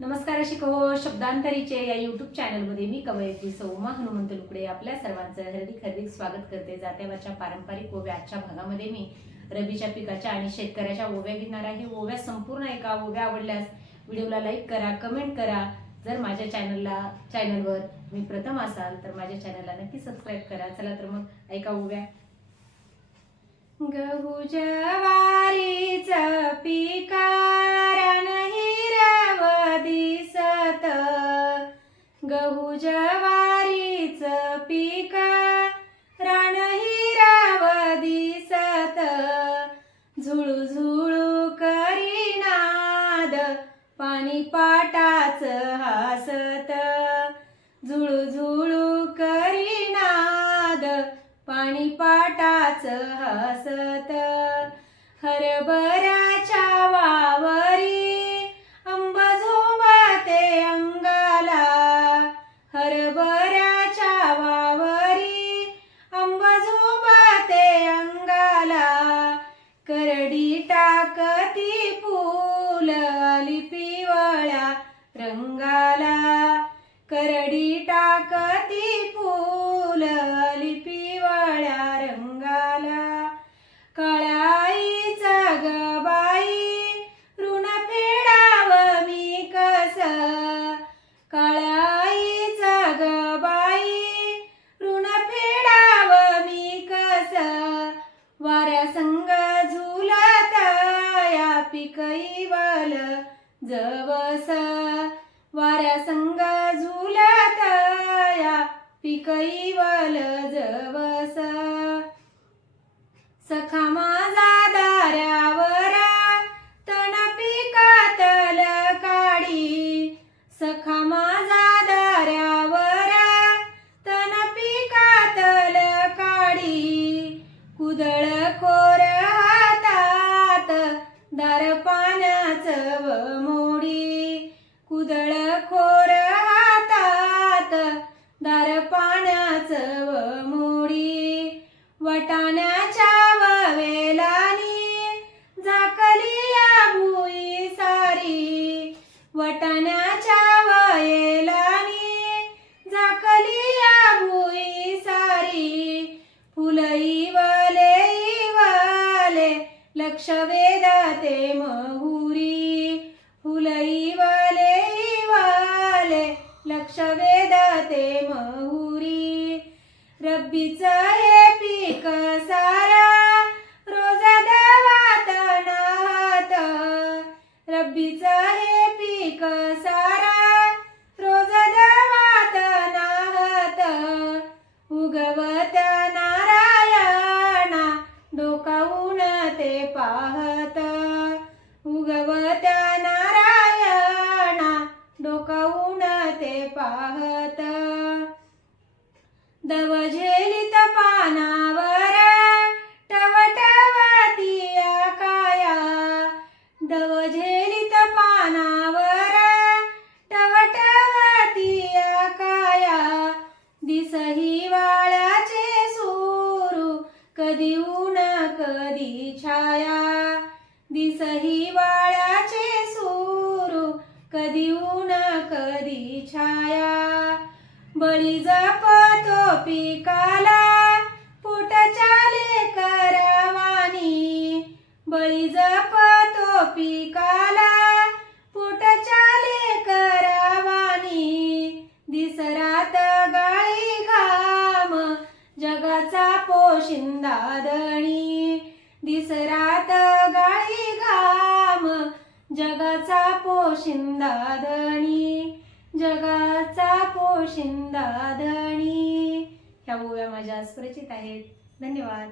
नमस्कार अशी कहो शब्दांतरीचे या युट्यूब चॅनलमध्ये मी कवयित्री सौमा हनुमंत लुकडे आपल्या सर्वांचं हार्दिक हार्दिक स्वागत करते. जात्यावरच्या पारंपरिक ओव्या आजच्या भागामध्ये मी रबीच्या पिकाच्या आणि शेतकऱ्याच्या ओव्या घेणार आहे. ओव्या संपूर्ण ऐका ओव्या आवडल्यास व्हिडिओला लाईक करा कमेंट करा. जर माझ्या चॅनलला चॅनलवर मी प्रथम असाल तर माझ्या चॅनलला नक्की सबस्क्राईब करा. चला तर मग ऐका ओव्या. गहू गहू जवारीच पिका रान हिरव दिसत. झुळू झुळू करी नाद पाणी पाटाच हासत. झुळू झुळू करी नाद पाणी पाटाच हसत. हरभरा रंगाला करडी टाकती फूल लिपिवाळ्या पिवळ्या रंगाला. काळाईचा गबाई ऋण फेडाव मी कस? काळाईचा गबाई ऋण फेडाव मी कस? वाऱ्या संग झुलत या पिकईवल जवस या पिकईवल जवस. सखा माझा दारावर तण पिकातल काडी सखा माझा दारावर तण पिकातल काडी कुदळ खोर हातात दार पाण्याच वटाण्याच्या वेलानी झाकली या भुई सारी. वटाण्याच्या वेलानी झाकली या भुई सारी. फुलई वले वाले लक्ष वेदाते महुरी. फुलई वले वाले लक्ष वेदाते महुरी. रब्बीच ते पाहत. उगवत्या नारायणा डोकावून ते पाहत. दवझेलित पानावर टवटवती काया दवझे कधी ऊन कधी छाया. बळी जपतो पिकाला पोटाच्या लेकरवानी. बळी जपतो पिकाला पोटाच्या करावानी दिसरात गाळी घाम जगाचा पोशिंदा दणी दिसरा पोशिंदा धणी जगाचा पोशिंदा धणी ह्या ओव्या माझ्या सुरक्षित आहेत. धन्यवाद.